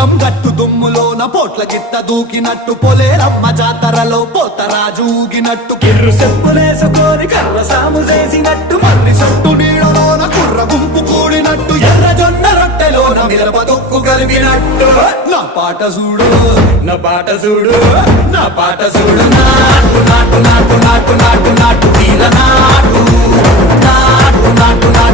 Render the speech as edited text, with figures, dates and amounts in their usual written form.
పొలం గట్టు దుమ్ములోన పోట్ల గిట్ట దూకినట్టు పొలేరమ్మ జాతరలో పోతరాజు ఊగినట్టు కిర్రు చెప్పులేసుకొని కర్ర సాము చేసినట్టు మర్రి సొట్టు నీడలోన కుర్ర గుంపు కూడినట్టు ఎర్ర జొన్న రొట్టెలోన మిరప తొక్కు కలిపినట్టు నా పాట చూడు నా పాట చూడు నా పాట చూడు నాటు నాటు నాటు నాటు నాటు నాటు తీర నాటు నాటు నాటు నాటు